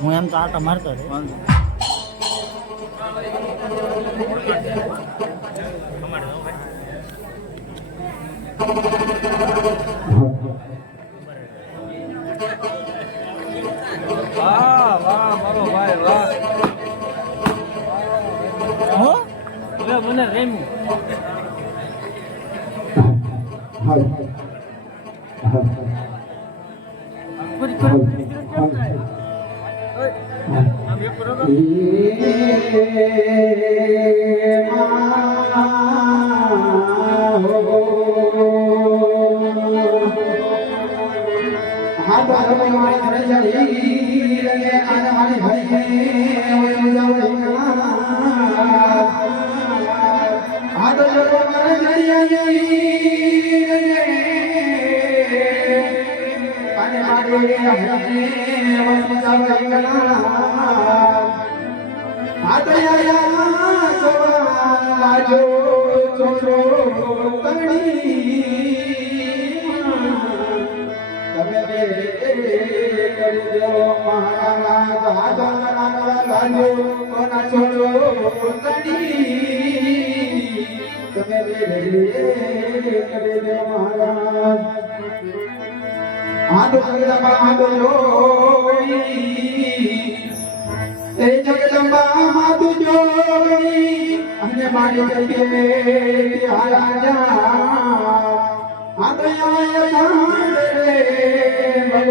હું એમ તો આટો મારતો હતો વાહ વાહ મારો ભાઈ વાહ. હો? મને રેમું High. જગદંબા આદો જોડી એ જગદંબા માતુ જોડી અને મારી આદયા ચાંદરે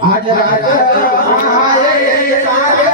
આજ રાજ આયે સારે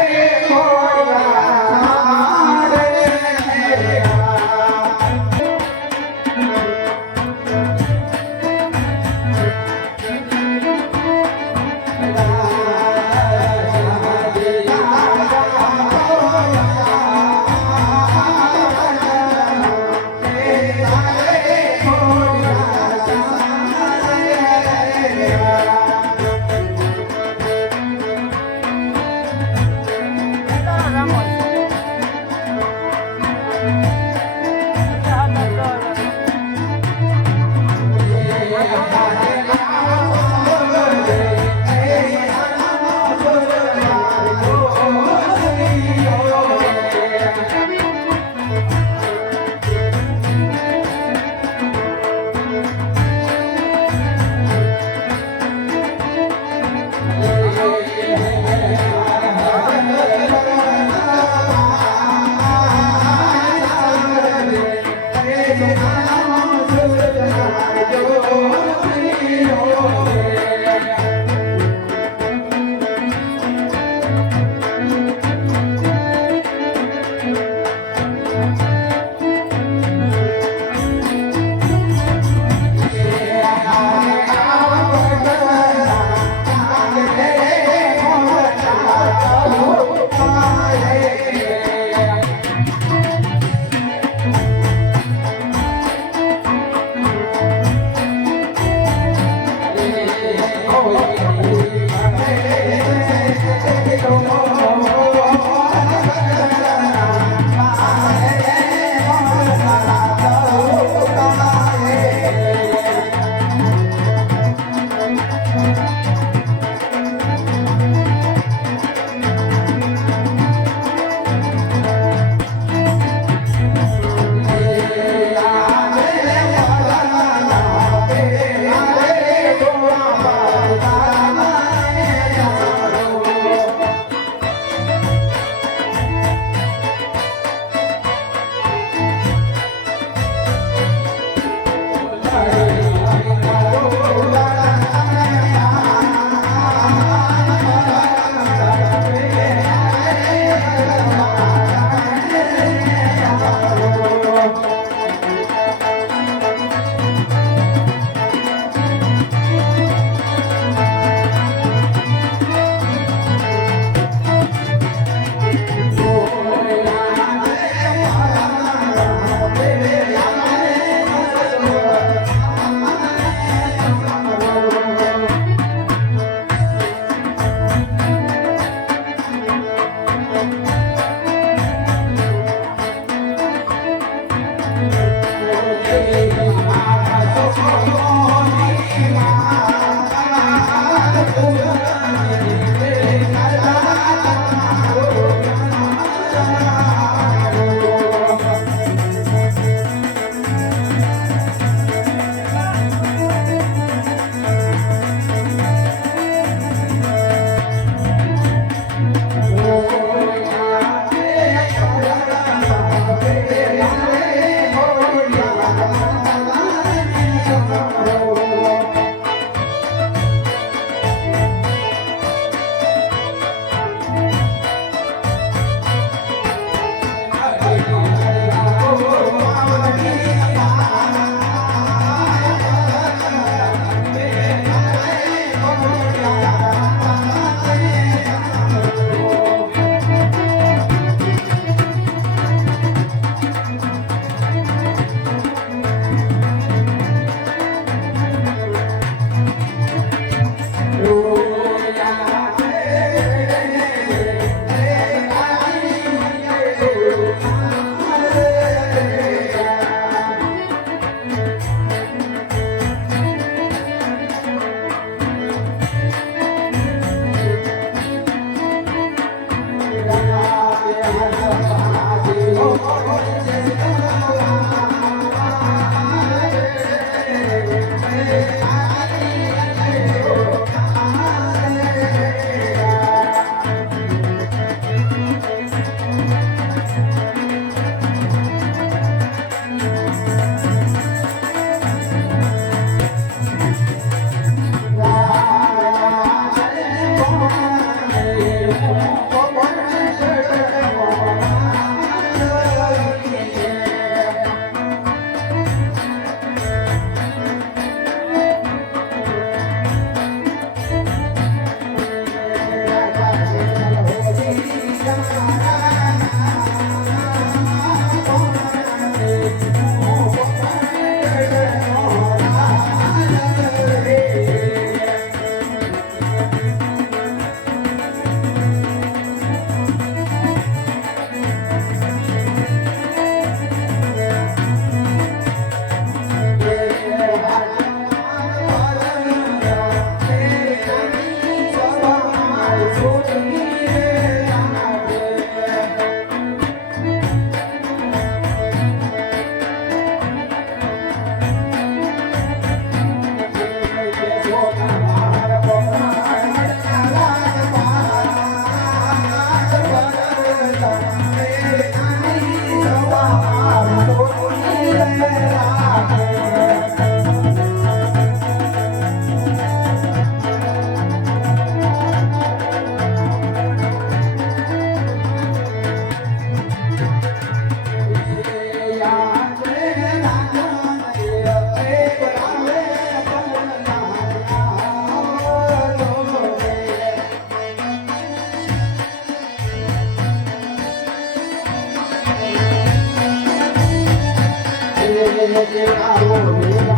I'm looking out of.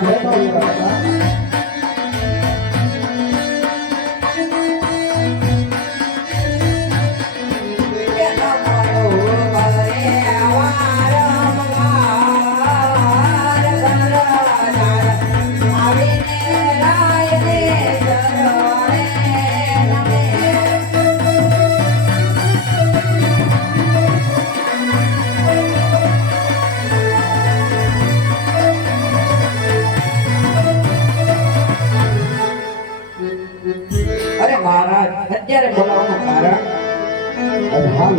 よかった。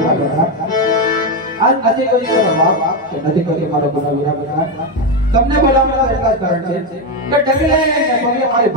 અરે વિરાટ આજ નથી મારો ગુનો વિરાટ તમને બોલાવવાના એટલા કારણ છે કે ઢગલે ને પગલે મારી